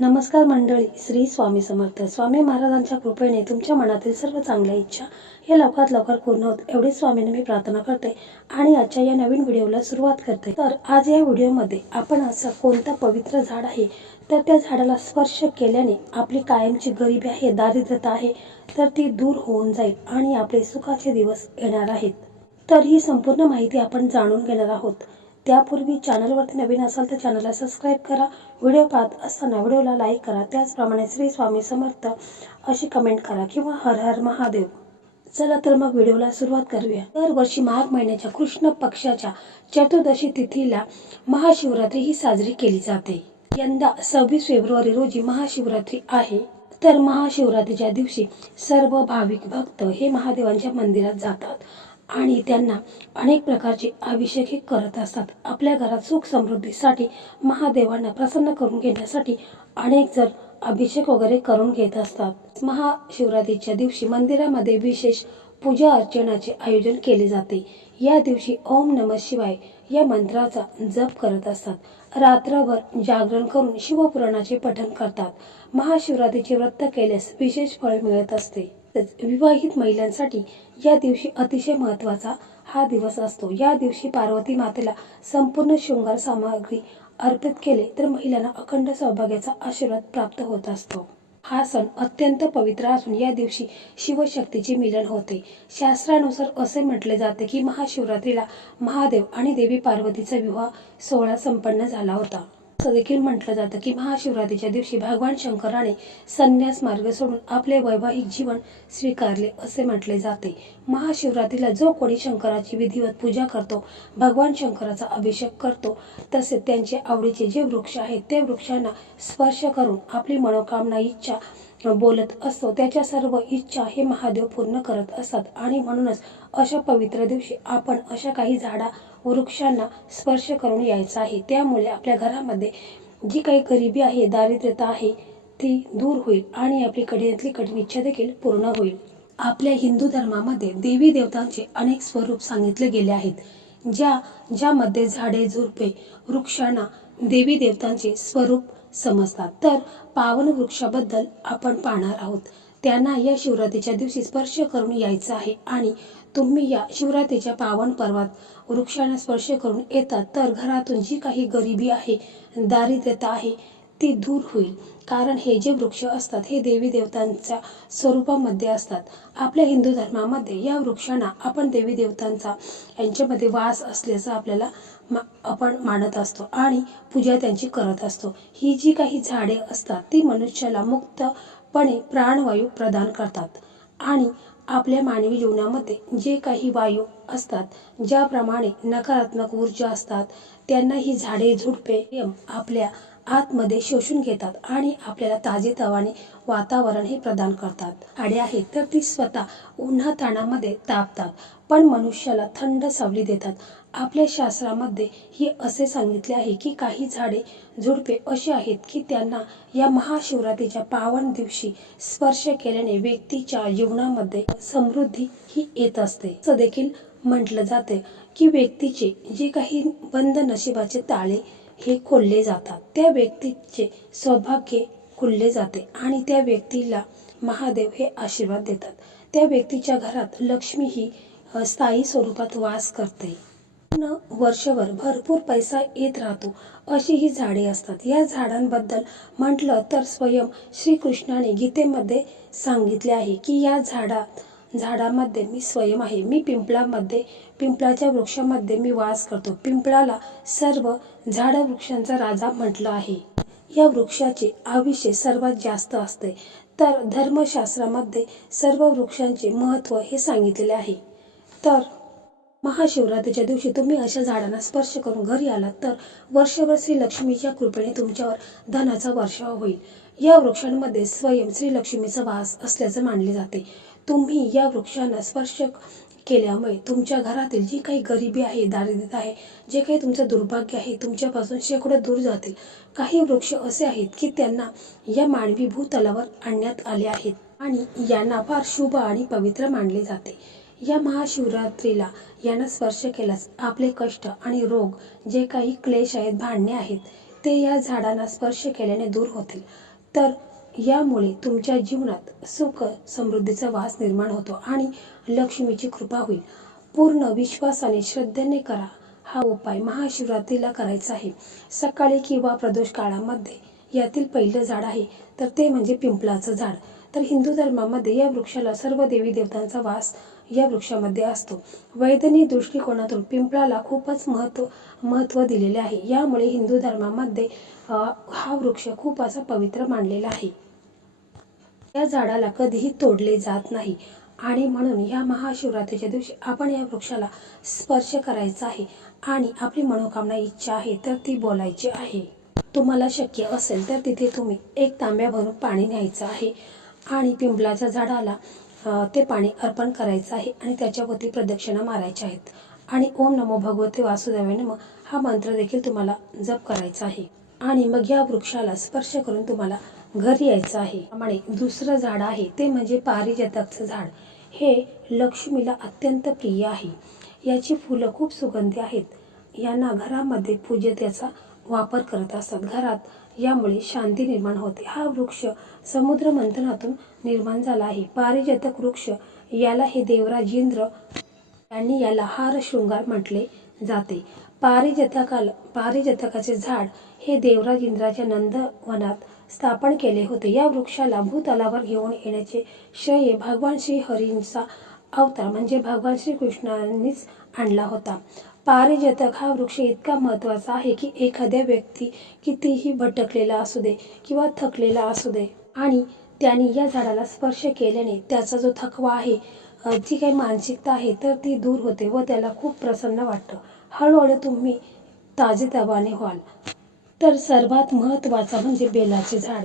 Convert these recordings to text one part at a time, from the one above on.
नमस्कार मंडळी श्री स्वामी समर्थ. स्वामी महाराजांच्या कृपेने तुमच्या मनातील सर्व चांगल्या इच्छा हे लवकरात लवकर पूर्ण होत एवढी स्वामीने मी प्रार्थना करते आणि आजच्या या नवीन व्हिडिओला सुरुवात करते. तर आज या व्हिडिओमध्ये आपण असं कोणतं पवित्र झाड आहे तर त्या झाडाला स्पर्श केल्याने आपली कायमची गरिबी आहे दारिद्र्यता आहे तर ती दूर होऊन जाईल आणि आपले सुखाचे दिवस येणार आहेत. तर ही संपूर्ण माहिती आपण जाणून घेणार आहोत. त्यापूर्वी चॅनलवरती नवीन असाल तर चॅनलला सबस्क्राईब करा. व्हिडिओ पाहत असताना व्हिडिओला लाईक करा. त्याचप्रमाणे श्री स्वामी समर्थ अशी कमेंट करा किंवा हर हर महादेव. चला तर मग व्हिडिओला सुरुवात करूया. दरवर्षी माघ महिन्याच्या कृष्ण पक्षाच्या चतुर्दशी तिथीला महाशिवरात्री ही साजरी केली जाते. यंदा सव्वीस फेब्रुवारी रोजी महाशिवरात्री आहे. तर महाशिवरात्रीच्या दिवशी सर्व भाविक भक्त हे महादेवांच्या मंदिरात जातात. आणि त्यांना अनेक प्रकारचे अभिषेकही करत असतात. आपल्या घरात सुख समृद्धीसाठी महादेवांना प्रसन्न करून घेण्यासाठी अनेक जण अभिषेक वगैरे करून घेत असतात. महाशिवरात्रीच्या दिवशी मंदिरामध्ये विशेष पूजा अर्चनाचे आयोजन केले जाते. या दिवशी ओम नम शिवाय या मंत्राचा जप करत असतात. रात्रभर जागरण करून शिवपुराणाचे पठण करतात. महाशिवरात्रीचे व्रत केल्यास विशेष फळ मिळत असते. विवाहित महिलांसाठी या दिवशी अतिशय महत्त्वाचा हा दिवस असतो. या दिवशी पार्वती मातेला संपूर्ण शृंगार सामग्री अर्पित केले तर महिलांना अखंड सौभाग्याचा आशीर्वाद प्राप्त होत असतो. हा सण अत्यंत पवित्र असून या दिवशी शिवशक्तीचे मिलन होते. शास्त्रानुसार असे म्हटले जाते की महाशिवरात्रीला महादेव आणि देवी पार्वतीचा विवाह सोहळा संपन्न झाला होता. असं देखील म्हटलं जातं की महाशिवरात्रीच्या दिवशी भगवान शंकराने संन्यास मार्ग सोडून आपले वैवाहिक जीवन स्वीकारले असे म्हटले जाते. महाशिवरात्रीला जो कोणी शंकराची विधिवत पूजा करतो भगवान शंकराचा अभिषेक करतो तसेच त्यांचे आवडीचे जे वृक्ष आहेत ते वृक्षांना स्पर्श करून आपली मनोकामना इच्छा बोलत असतो. त्याच्या सर्व इच्छा हे महादेव पूर्ण करत असतात. आणि म्हणूनच अशा पवित्र दिवशी आपण अशा काही झाडा वृक्षांना स्पर्श करून यायचा आहे. त्यामुळे आपल्या घरामध्ये जी काही गरिबी आहे दारिद्र्यता आहे ती दूर होईल आणि आपली कठीणातली कठीण इच्छा देखील पूर्ण होईल. आपल्या हिंदू धर्मामध्ये देवी देवतांचे अनेक स्वरूप सांगितले गेले आहेत ज्या ज्यामध्ये झाडे झुडपे वृक्षांना देवी देवतांचे स्वरूप समजतात. तर पावन वृक्षाबद्दल आपण पाहणार आहोत. त्यांना या शिवरात्रीच्या दिवशी स्पर्श करून यायचं आहे. आणि तुम्ही या शिवरात्रीच्या पावन पर्वात वृक्षांना स्पर्श करून येतात तर घरातून जी काही गरिबी आहे दारिद्र्यता आहे ती दूर होईल. कारण हे जे वृक्ष असतात हे देवी देवतांच्या स्वरूपामध्ये असतात. आपल्या हिंदू धर्मामध्ये या वृक्षांना आपण देवी देवतांचा यांच्यामध्ये वास असल्याचं आपल्याला मा आपण मानत असतो आणि पूजा त्यांची करत असतो. ही जी काही झाडे असतात ती मनुष्याला मुक्त पणे प्राणवायू प्रदान करतात. आणि आपल्या मानवी जीवनामध्ये जे काही वायू असतात ज्याप्रमाणे नकारात्मक ऊर्जा असतात त्यांना ही झाडे झुडपे आपल्या आतमध्ये शोषून घेतात आणि आपल्याला ताजे तवाने वातावरण हे प्रदान करतात. झाडे आहेत तर ती स्वतः उन्हा ताणामध्ये तापतात पण मनुष्याला थंड सावली देतात. आपल्या शास्त्रामध्ये हे असे सांगितले आहे की काही झाडे झुडपे अशी आहेत की त्यांना या महाशिवरात्रीच्या पावन दिवशी स्पर्श केल्याने व्यक्तीच्या जीवनामध्ये समृद्धी ही येत असते. असं देखील म्हटलं जाते की व्यक्तीचे जे काही बंद नशिबाचे ताळे हे खोलले जातात त्या व्यक्तीचे सौभाग्य खुलले जाते आणि त्या व्यक्तीला महादेव हे आशीर्वाद देतात. त्या व्यक्तीच्या घरात लक्ष्मी ही स्थायी स्वरूपात वास करते. पूर्ण वर्षभर भरपूर पैसा येत राहतो. अशी ही झाडे असतात. या झाडांबद्दल म्हटलं तर स्वयं श्रीकृष्णाने गीतेमध्ये सांगितले आहे की या झाडा झाडामध्ये मी स्वयं आहे. मी पिंपळामध्ये पिंपळाच्या वृक्षामध्ये मी वास करतो. पिंपळाला सर्व झाड वृक्षांचा राजा म्हटलं आहे. या वृक्षाचे आयुष्य सर्वात जास्त असते. तर धर्मशास्त्रामध्ये सर्व वृक्षांचे महत्त्व हे सांगितलेले आहे. तर महाशिवरात्रीच्या दिवशी तुम्ही अशा झाडांना स्पर्श करून घरी आलात तर वर्षभर श्री लक्ष्मीच्या कृपेने तुमच्यावर धनाचा वर्षाव होईल. या वृक्षांमध्ये स्वयं श्रीलक्ष्मीचा वास असल्याचं मानले जाते. तुम्ही या वृक्षांना स्पर्श केल्यामुळे तुमच्या घरातील जी काही गरिबी आहे दारिद्र्य आहे जे काही तुमचं दुर्भाग्य आहे तुमच्यापासून शेकडो दूर जातील. काही वृक्ष असे आहेत की त्यांना या मानवी भूतलावर आणण्यात आले आहेत आणि यांना फार शुभ आणि पवित्र मानले जाते. या महाशिवरात्रीला यांना स्पर्श केल्यास आपले कष्ट आणि रोग जे काही क्लेश आहेत भांडणे आहेत ते या झाडांना स्पर्श केल्याने दूर होतील. तर यामुळे तुमच्या जीवनात सुख समृद्धीचा वास निर्माण होतो आणि लक्ष्मीची कृपा होईल. पूर्ण विश्वासाने श्रद्धेने करा. हा उपाय महाशिवरात्रीला करायचा आहे. सकाळी किंवा प्रदोष काळामध्ये यातील पहिलं झाड आहे तर ते म्हणजे पिंपळाचं झाड. तर हिंदू धर्मामध्ये या वृक्षाला सर्व देवी देवतांचा वास या वृक्षामध्ये असतो. वैज्ञानिक दृष्टिकोनातून पिंपळाला खूपच महत्त्व महत्त्व दिलेले आहे. यामुळे हिंदू धर्मामध्ये हा वृक्ष खूप असा पवित्र मानलेला आहे. या झाडाला कधीही तोडले जात नाही. आणि म्हणून या महाशिवरात्रीच्या दिवशी आपण या वृक्षाला स्पर्श करायचा आहे. आणि आपली मनोकामना इच्छा आहे तर ती बोलायची आहे. तुम्हाला शक्य असेल तर तिथे तुम्ही एक तांब्या भरून पाणी न्यायचं आहे. आणि पिंपळाच्या झाडाला ते पाणी अर्पण करायचं आहे आणि त्याच्यावरती प्रदक्षिणा मारायच्या आहेत. आणि ओम नमो भगवते वासुदेवाय नमः. हा मंत्र देखील तुम्हाला जप करायचा आहे. आणि मग या वृक्षाला स्पर्श करून तुम्हाला घरी यायचं आहे. आणि दुसरं झाड आहे ते म्हणजे पारिजातकचं झाड. हे लक्ष्मीला अत्यंत प्रिय आहे. याची फुलं खूप सुगंधी आहेत. यांना घरामध्ये पूजेत याचा वापर करत असतात. घरात यामुळे शांती निर्माण होते. हा वृक्ष समुद्र मंथनातून निर्माण झाला आहे. पारिजातक वृक्ष याला हे देवराज इंद्र यांनी याला हार शृंगार म्हटले जाते. पारिजातकाला पारिजातकाचे झाड हे देवराज इंद्राच्या नंदवनात स्थापन केले होते. या वृक्षाला भूतलावर घेऊन येण्याचे श्रेय भगवान श्री हरींचा अवतार म्हणजे भगवान श्रीकृष्णांनीच आणला होता. पारिजातक हा वृक्ष इतका महत्त्वाचा आहे की एखाद्या व्यक्ती कितीही भटकलेला असू दे किंवा थकलेला असू दे आणि त्यांनी या झाडाला स्पर्श केल्याने त्याचा जो थकवा आहे जी काही मानसिकता आहे तर ती दूर होते व त्याला खूप प्रसन्न वाटतं. हळूहळू तुम्ही ताजेतवाने व्हाल. तर सर्वात महत्त्वाचा म्हणजे बेलाचे झाड.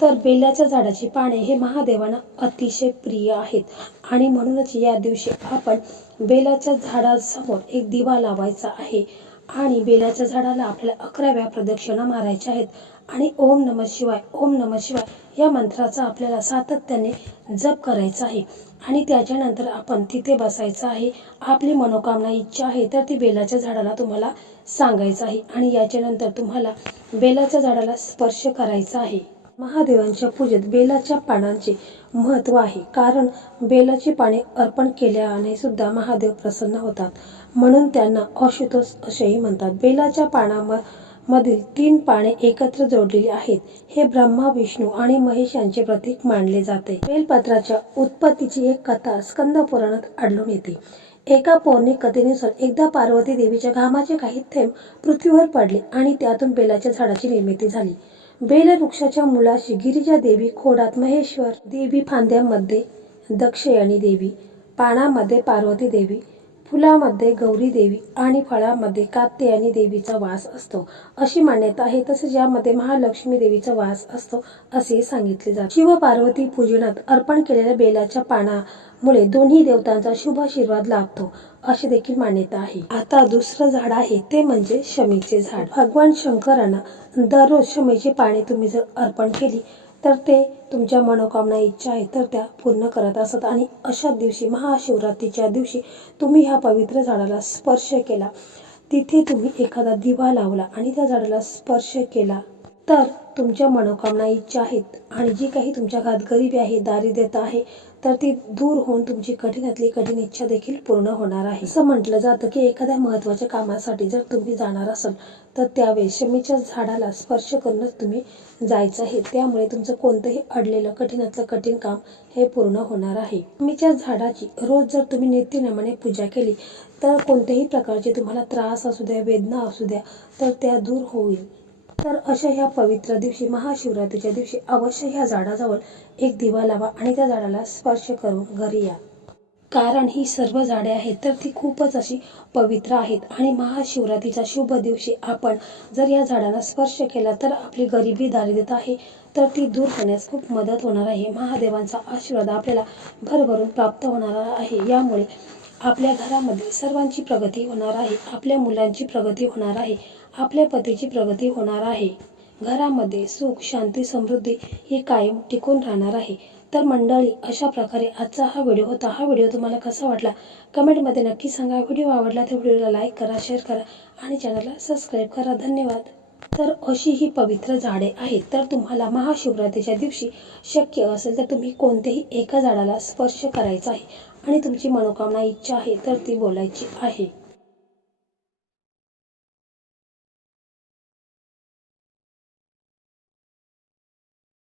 तर बेलाच्या झाडाची पाने हे महादेवांना अतिशय प्रिय आहेत. आणि म्हणूनच या दिवशी आपण बेलाच्या झाडासमोर एक दिवा लावायचा आहे. आणि बेलाच्या झाडाला आपल्याला अकराव्या प्रदक्षिणा मारायच्या आहेत. आणि ओम नम शिवाय ओम नम शिवाय या मंत्राचा आपल्याला सातत्याने जप करायचा आहे. आणि त्याच्यानंतर आपण तिथे बसायचं आहे. आपली मनोकामना इच्छा आहे तर ती बेलाच्या झाडाला तुम्हाला सांगायचं आहे. आणि याच्यानंतर तुम्हाला बेलाच्या झाडाला स्पर्श करायचा आहे. महादेवांच्या पूजेत बेलाच्या पानांचे महत्त्व आहे. कारण बेलाची पाने अर्पण केल्याने सुद्धा महादेव प्रसन्न होतात. म्हणून त्यांना अशुतोष असेही म्हणतात. बेलाच्या पानाम मधील तीन पाने एकत्र जोडलेली आहेत. हे ब्रह्मा विष्णू आणि महेश यांचे प्रतीक मानले जाते. बेलपत्राच्या उत्पत्तीची एक कथा स्कंद पुराणात आढळून येते. एका पौर्णिक कथेनुसार एकदा पार्वती देवीच्या घामाचे काही थेंब पृथ्वीवर पडले आणि त्यातून बेलाच्या झाडाची निर्मिती झाली. बेल वृक्षाच्या मुलाशी गिरिजा देवी खोडात महेश्वर देवी फांद्यामध्ये दक्षयणी देवी पानामध्ये पार्वती देवी फुलामध्ये गौरी देवी आणि फळामध्ये कात्यायनी देवीचा वास असतो. अशी मान्यता आहे तसेच यामध्ये महालक्ष्मी देवीचा वास असतो असे सांगितले जाते. शिव पार्वती पूजनात अर्पण केलेल्या बेलाच्या पानामुळे दोन्ही देवतांचा शुभ आशीर्वाद लाभतो अशी देखील मान्यता आहे. आता दुसरं झाड आहे ते म्हणजे शमीचे झाड. भगवान शंकरांना दररोज शमीची पाने तुम्ही जर अर्पण केली तर ते तुमच्या मनोकामना इच्छा आहे तर त्या पूर्ण करत असत. आणि अशा दिवशी महाशिवरात्रीच्या दिवशी तुम्ही ह्या पवित्र झाडाला स्पर्श केला. तिथे तुम्ही एखादा दिवा लावला आणि त्या झाडाला स्पर्श केला. तर तुमच्या मनोकामना इच्छा आहेत आणि जी काही तुमच्या घरात गरिबी आहे दारिद्र्यता आहे तर ती दूर होऊन तुमची कठीणातली कठीण इच्छा देखील पूर्ण होणार आहे. असं म्हटलं जातं की एखाद्या महत्त्वाच्या कामासाठी जर तुम्ही जाणार असाल तर त्यावेळेस शमीच्या झाडाला स्पर्श करूनच तुम्ही जायचं आहे. त्यामुळे तुमचं कोणतंही अडलेलं कठीणातलं कठीण काम हे पूर्ण होणार आहे. शमीच्या झाडाची रोज जर तुम्ही नित्यनेमाने पूजा केली तर कोणत्याही प्रकारचे तुम्हाला त्रास असू द्या वेदना असू द्या तर त्या दूर होईल. तर अशा ह्या पवित्र दिवशी महाशिवरात्रीच्या दिवशी अवश्य ह्या झाडाजवळ एक दिवा लावा आणि त्या झाडाला स्पर्श करून घरी या. कारण ही सर्व झाडे आहेत तर ती खूपच अशी पवित्र आहेत. आणि महाशिवरात्रीच्या शुभ दिवशी आपण जर या झाडाला स्पर्श केला तर आपली गरिबी दारिद्र्यता आहे तर ती दूर होण्यास खूप मदत होणार आहे. महादेवांचा आशीर्वाद आपल्याला भरभरून प्राप्त होणार आहे. यामुळे आपल्या घरामध्ये सर्वांची प्रगती होणार आहे आपल्या मुलांची प्रगती होणार आहे आपल्या पतीची प्रगती होणार आहे. घरामध्ये सुख शांती समृद्धी ही कायम टिकून राहणार आहे. तर मंडळी अशा प्रकारे आजचा हा व्हिडिओ होता. हा व्हिडिओ तुम्हाला कसा वाटला? कमेंटमध्ये नक्की सांगा. व्हिडिओ आवडला तर व्हिडिओला लाईक करा शेअर करा आणि चॅनलला सबस्क्राईब करा. धन्यवाद. तर अशी ही पवित्र झाडे आहेत. तर तुम्हाला महाशिवरात्रीच्या दिवशी शक्य असेल तर तुम्ही कोणत्याही एका झाडाला स्पर्श करायचा आहे. आणि तुमची मनोकामना इच्छा आहे तर ती बोलायची आहे.